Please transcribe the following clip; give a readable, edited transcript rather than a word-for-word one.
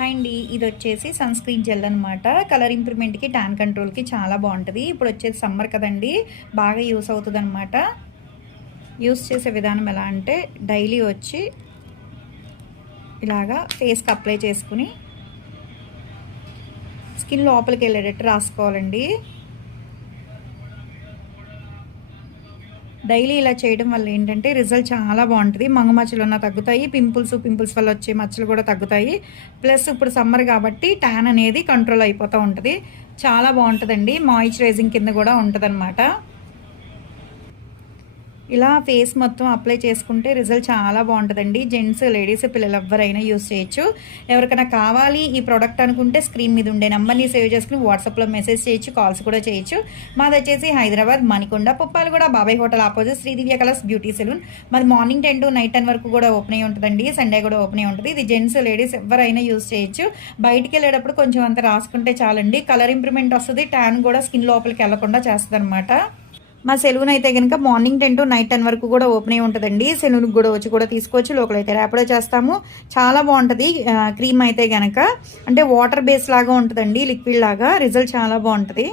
Hi అండి, ఇది వచ్చేసి సన్ స్క్రీన్ జెల్ అనమాట. కలర్ ఇంప్రూవ్మెంట్కి, ట్యాన్ కంట్రోల్కి చాలా బాగుంటుంది. ఇప్పుడు వచ్చేసి సమ్మర్ కదండి, బాగా యూస్ అవుతుంది అనమాట. యూస్ చేసే విధానం ఎలా అంటే, డైలీ వచ్చి ఇలాగా ఫేస్కి అప్లై చేసుకుని స్కిన్ లోపలికి వెళ్ళేటట్టు రాసుకోవాలండి. డైలీ ఇలా చేయడం వల్ల ఏంటంటే రిజల్ట్ చాలా బాగుంటుంది. మంగుమచ్చలు ఉన్న తగ్గుతాయి, పింపుల్స్ వల్ల వచ్చే మచ్చలు కూడా తగ్గుతాయి. ప్లస్ ఇప్పుడు సమ్మర్ కాబట్టి ట్యాన్ అనేది కంట్రోల్ అయిపోతూ ఉంటుంది. చాలా బాగుంటుందండి. మాయిశ్చరైజింగ్ కింద కూడా ఉంటుందన్నమాట. ఇలా ఫేస్ మొత్తం అప్లై చేసుకుంటే రిజల్ట్ చాలా బాగుంటుందండి. జెంట్స్, లేడీస్, పిల్లలు ఎవరైనా యూస్ చేయొచ్చు. ఎవరికైనా కావాలి ఈ ప్రోడక్ట్ అనుకుంటే స్క్రీన్ మీద ఉండే నెంబర్ని సేవ్ చేసుకుని వాట్సాప్లో మెసేజ్ చేయొచ్చు, కాల్స్ కూడా చేయొచ్చు. మాది వచ్చేసి Hyderabad Manikonda, Puppalaguda, Babai hotel opposite Sridivya colours beauty salon. మాది మార్నింగ్ 10 to నైట్ 10 వరకు కూడా ఓపెన్ అయి ఉంటుందండి. సండే కూడా ఓపెన్ అయి ఉంటుంది. ఇది జెంట్స్, లేడీస్ ఎవరైనా యూస్ చేయొచ్చు. బయటికి వెళ్ళేటప్పుడు కొంచెం అంత రాసుకుంటే చాలండి. కలర్ ఇంప్రూవ్మెంట్ వస్తుంది. ట్యాన్ కూడా స్కిన్ లోపలికి వెళ్లకుండా చేస్తుంది అనమాట. మా సెలూన్ అయితే కనుక మార్నింగ్ 10 to నైట్ 10 వరకు కూడా ఓపెన్ అయి ఉంటుందండి. సెలూన్కి కూడా వచ్చి కూడా తీసుకోవచ్చు. లోకల్ అయితే ర్యాపిడో చేస్తాము. చాలా బాగుంటుంది. క్రీమ్ అయితే కనుక అంటే వాటర్ బేస్ లాగా ఉంటుందండి, లిక్విడ్ లాగా. రిజల్ట్ చాలా బాగుంటుంది.